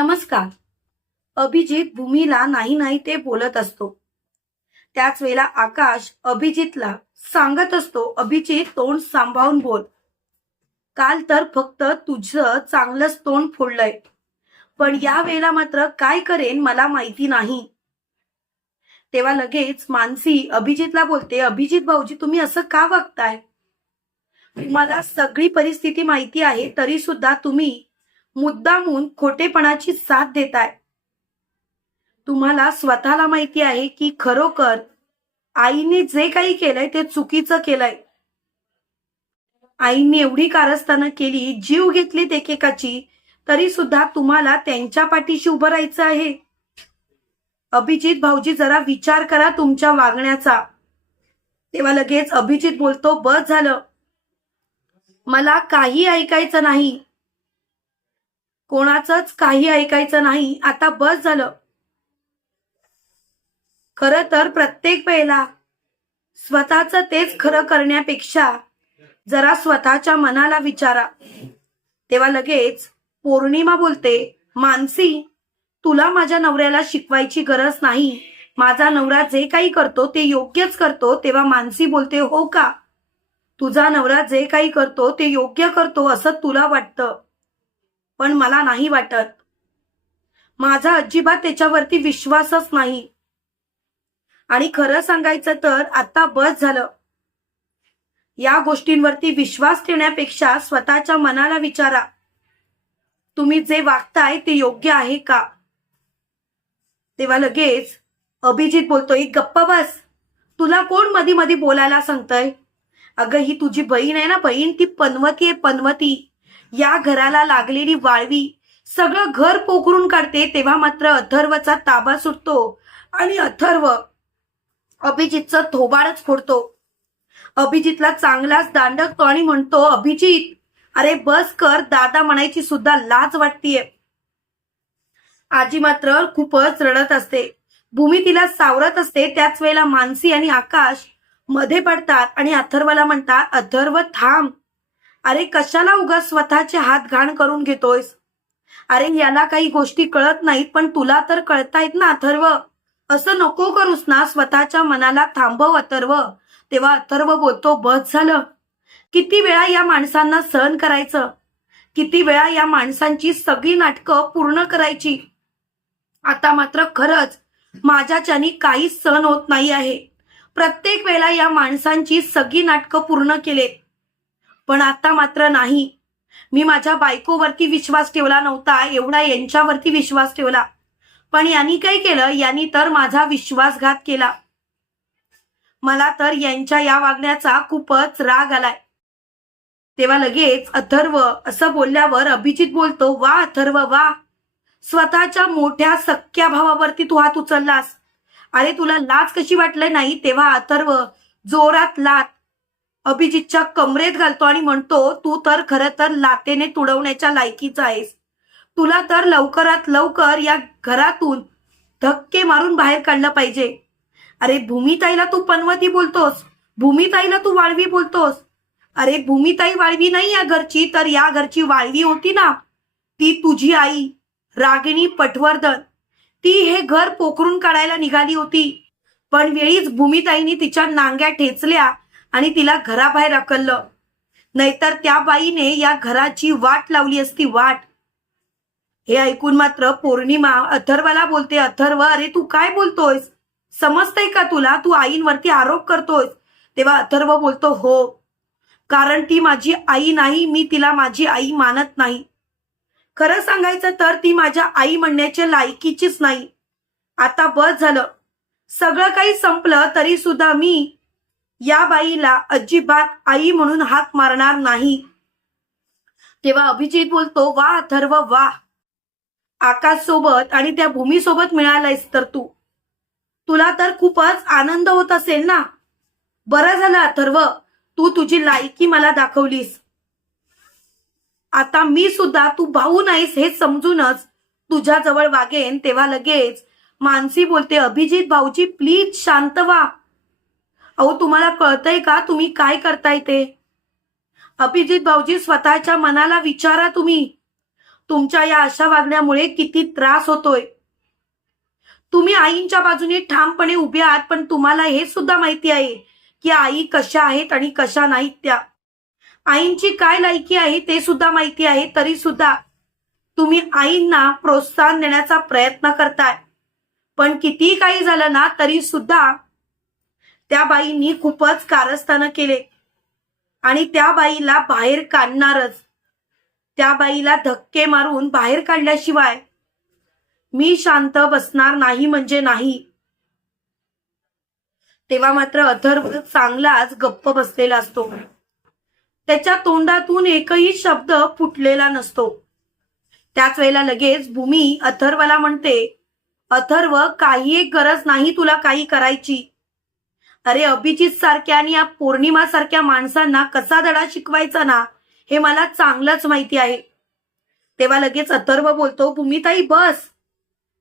नमस्कार. अभिजित भूमीला नाही नाही ते बोलत असतो. त्याच वेळेला आकाश अभिजितला सांगत असतो अभिजित तोंड सांभाळून बोल. काल तर फक्त तुझं चांगलंच तोंड फोडलंय. पण या वेळेला मात्र काय करेन मला माहिती नाही. तेव्हा लगेच मानसी अभिजितला बोलते अभिजित भाऊजी तुम्ही असं का वागताय? तुम्हाला सगळी परिस्थिती माहिती आहे तरी सुद्धा तुम्ही मुद्दामून खोटेपणाची साथ देताय. तुम्हाला स्वतःला माहिती आहे की खरोखर आईने जे काही केलंय ते चुकीचं केलंय. आईने एवढी कारस्थानं केली जीव घेतलीत एकेकाची तरी सुद्धा तुम्हाला त्यांच्या पाठीशी उभं राहायचं आहे. अभिजित भाऊजी जरा विचार करा तुमच्या वागण्याचा. तेव्हा लगेच अभिजित बोलतो बस झालं. मला काही ऐकायचं नाही. कोणाचंच काही ऐकायचं नाही. आता बस झालं. खर तर प्रत्येक वेळेला स्वतःच तेच खरं करण्यापेक्षा जरा स्वतःच्या मनाला विचारा. तेव्हा लगेच पौर्णिमा बोलते मानसी तुला माझ्या नवऱ्याला शिकवायची गरज नाही. माझा नवरा जे काही करतो ते योग्यच करतो. तेव्हा मानसी बोलते हो का? तुझा नवरा जे काही करतो ते योग्य करतो असं तुला वाटतं. पण मला नाही वाटत. माझा अजिबात त्याच्यावरती विश्वासच नाही. आणि खरं सांगायचं तर आता बस झालं. या गोष्टींवरती विश्वास ठेवण्यापेक्षा स्वतःच्या मनाला विचारा. तुम्ही जे वागताय ते योग्य आहे का? तेव्हा लगेच अभिजित बोलतोय गप्प बस. तुला कोण मधी मधी बोलायला सांगतय? अगं ही तुझी बहीण आहे ना बहीण? ती पनवती आहे पनवती. या घराला लागलेली वाळवी सगळं घर पोखरून काढते तेव्हा मात्र अथर्वचा ताबा सुटतो आणि अथर्व अभिजितचं थोबाडच फोडतो. अभिजितला चांगलाच दांडकतो आणि म्हणतो अभिजित अरे बस कर दादा म्हणायची सुद्धा लाज वाटतीये. आजी मात्र खूपच रडत असते. भूमी तिला सावरत असते त्याच वेळेला मानसी आणि आकाशमध्ये पडतात आणि अथर्वला म्हणतात अथर्व थांब अरे कशाला उगाच स्वतःचे हात घाण करून घेतोयस? अरे याला काही गोष्टी कळत नाहीत पण तुला तर कळतायत ना अथर्व. असं नको करूस ना स्वतःच्या मनाला थांबव अथर्व. तेव्हा अथर्व बोलतो बस झालं. किती वेळा या माणसांना सहन करायचं? किती वेळा या माणसांची सगळी नाटकं पूर्ण करायची? आता मात्र खरंच माझ्याच्यानी काहीच सहन होत नाही आहे. प्रत्येक वेळेला या माणसांची सगळी नाटकं पूर्ण केलेत. पण आता मात्र नाही. मी माझ्या बायकोवरती विश्वास ठेवला नव्हता एवढा यांच्यावरती विश्वास ठेवला. पण यांनी काय केलं? यांनी तर माझा विश्वासघात केला. मला तर यांच्या या वागण्याचा खूपच राग आलाय. तेव्हा लगेच अथर्व असं बोलल्यावर अभिजित बोलतो वा अथर्व वा. स्वतःच्या मोठ्या सख्या भावावरती तू हात उचललास. अरे तुला लाच कशी वाटलं नाही? तेव्हा अथर्व जोरात लात अभिजितच्या कमरेत घालतो आणि म्हणतो तू तर खर तर लातेने तुडवण्याच्या लायकीचा आहेस. तुला तर लवकरात लवकर या घरातून धक्के मारून बाहेर काढलं पाहिजे. अरे भूमिताईला तू पनवती बोलतोस. भूमिताईला तू वाळवी बोलतोस. अरे भूमिताई वाळवी नाही या घरची तर या घरची वाळवी होती ना. ती तुझी आई रागिणी पटवर्धन. ती हे घर पोखरून काढायला निघाली होती. पण वेळीच भूमिताईने तिच्या नांग्या ठेचल्या आणि तिला घराबाहेर अकललं नाहीतर त्या बाईने या घराची वाट लावली असती वाट. हे ऐकून मात्र पौर्णिमा अथर्वला बोलते अथर्व अरे तू काय बोलतोयस? समजतंय का तुला? तू आईंवरती आरोप करतोयस. तेव्हा अथर्व बोलतो हो. कारण ती माझी आई नाही मी तिला माझी आई मानत नाही. खरं सांगायचं तर ती माझ्या आई म्हणण्याच्या लायकीचीच नाही. आता बस झालं. सगळं काही संपलं तरी सुद्धा मी या बाईला अजिबात आई म्हणून हाक मारणार नाही. तेव्हा अभिजित बोलतो वा अथर्व वा. आकाश सोबत आणि त्या भूमी सोबत मिळालायस तर तू. तुला तर खूपच आनंद होत असेल ना? बरं झालं अथर्व. तू तुझी लायकी मला दाखवलीस. आता मी सुद्धा तू भाऊ नाहीस हे समजूनच तुझ्या जवळ वागेन तेव्हा लगेच मानसी बोलते अभिजित भाऊजी प्लीज शांत व्हा. अहो तुम्हाला कळतंय का तुम्ही काय करताय ते? अभिजित भाऊजी स्वतःच्या मनाला विचारा तुम्ही. तुमच्या या अशा वागण्यामुळे किती त्रास होतोय. तुम्ही आईंच्या बाजूने ठामपणे उभे आहात पण तुम्हाला हे सुद्धा माहिती आहे की आई कशा आहेत आणि कशा नाहीत त्या. आईंची काय लायकी आहे ते सुद्धा माहिती आहे तरी सुद्धा तुम्ही आईंना प्रोत्साहन देण्याचा प्रयत्न करताय. पण किती काही झालं ना तरी सुद्धा त्या बाईंनी खूपच कारस्थानं केले. आणि त्या बाईला बाहेर काढणारच. त्या बाईला धक्के मारून बाहेर काढल्याशिवाय मी शांत बसणार नाही म्हणजे नाही. तेव्हा मात्र अथर्व चांगलाच गप्प बसलेला असतो. त्याच्या तोंडातून एकही शब्द फुटलेला नसतो. त्याच वेळेला लगेच भूमी अथर्वला म्हणते अथर्व काही एक गरज नाही तुला काही करायची. अरे अभिजित सारख्या आणि या पौर्णिमा सारख्या माणसांना कसा धडा शिकवायचा ना हे मला चांगलंच माहिती आहे. तेव्हा लगेच अथर्व बोलतो भूमिताई बस.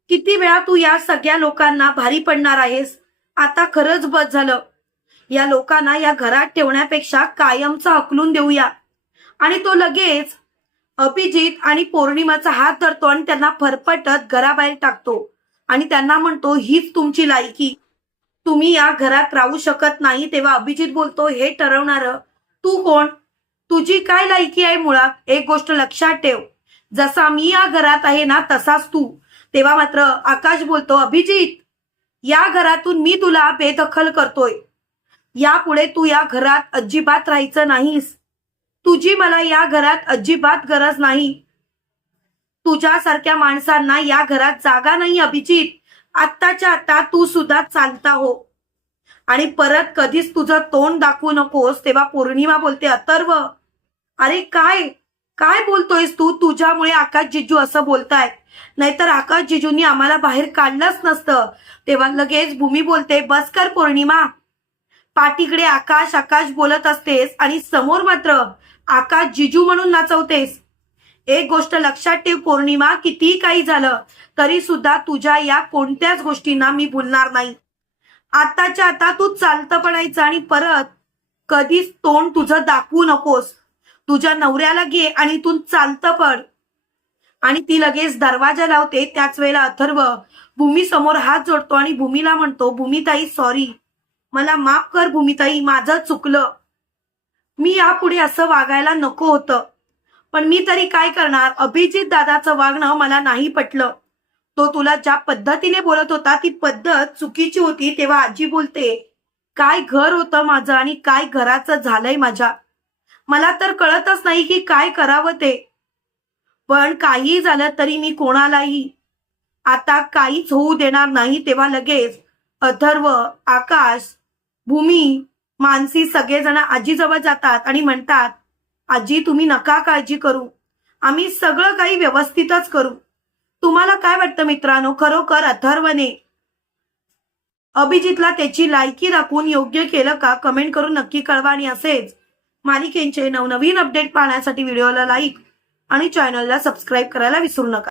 किती वेळा तू या सगळ्या लोकांना भारी पडणार आहेस? आता खरंच बस झालं. या लोकांना या घरात ठेवण्यापेक्षा कायमचा हकलून देऊया. आणि तो लगेच अभिजित आणि पौर्णिमाचा हात धरतो आणि त्यांना फरफटत घराबाहेर टाकतो. आणि त्यांना म्हणतो हीच तुमची लायकी. तुम्ही या घरात राहू शकत नाही तेव्हा अभिजित बोलतो हे ठरवणार तू कोण? तुझी काय लायकी आहे मुळात? एक गोष्ट लक्षात ठेव. जसा मी या घरात आहे ना तसाच तू. तेव्हा मात्र आकाश बोलतो अभिजित या घरातून मी तुला बेदखल करतोय. यापुढे तू या घरात अजिबात राहायचं नाहीस. तुझी मला या घरात अजिबात गरज नाही. तुझ्यासारख्या माणसांना या घरात जागा नाही अभिजित. आत्ताच्या आता तू सुद्धा चालता हो. आणि परत कधीच तुझं तोंड दाखवू नकोस तेव्हा पौर्णिमा बोलते अथर्व अरे काय? काय बोलतोयस तू? तुझ्यामुळे आकाश जिजू असं बोलताय नाहीतर आकाश जिजूंनी आम्हाला बाहेर काढलंच नसतं. तेव्हा लगेच भूमी बोलते बस कर पौर्णिमा. पाठीकडे आकाश आकाश बोलत असतेस आणि समोर मात्र आकाश जिजू म्हणून नाचवतेस. एक गोष्ट लक्षात ठेव पौर्णिमा कितीही काही झालं तरी सुद्धा तुझ्या या कोणत्याच गोष्टींना मी भुलणार नाही. आताच्या आता तू चालतं पडायचं आणि परत कधीच तोंड तुझं दाखवू नकोस. तुझ्या नवऱ्याला घे आणि तू चालतं पड. आणि ती लगेच दरवाजा लावते त्याच वेळेला अथर्व भूमी समोर हात जोडतो आणि भूमीला म्हणतो भूमिताई सॉरी मला माफ कर भूमिताई माझं चुकलं. मी यापुढे असं वागायला नको होतं. पण मी तरी काय करणार? अभिजित दादाचं वागणं मला नाही पटलं. तो तुला ज्या पद्धतीने बोलत होता ती पद्धत चुकीची होती तेव्हा आजी बोलते काय घर होतं माझं आणि काय घराचं झालंय माझ्या? मला तर कळतच नाही की काय करावं ते. पण काही झालं तरी मी कोणालाही आता काहीच होऊ देणार नाही तेव्हा लगेच अथर्व आकाश भूमी मानसी सगळेजण आजीजवळ जातात आणि म्हणतात आजी तुम्ही नका काळजी करू. आम्ही सगळं काही व्यवस्थितच करू. तुम्हाला काय वाटतं मित्रांनो? खरोखर अथर्वने अभिजितला त्याची लायकी दाखवून योग्य केलं का? कमेंट करून नक्की कळवा आणि असेच मालिकेंचे नवनवीन अपडेट पाहण्यासाठी व्हिडिओला लाईक आणि चॅनलला सबस्क्राईब करायला विसरू नका.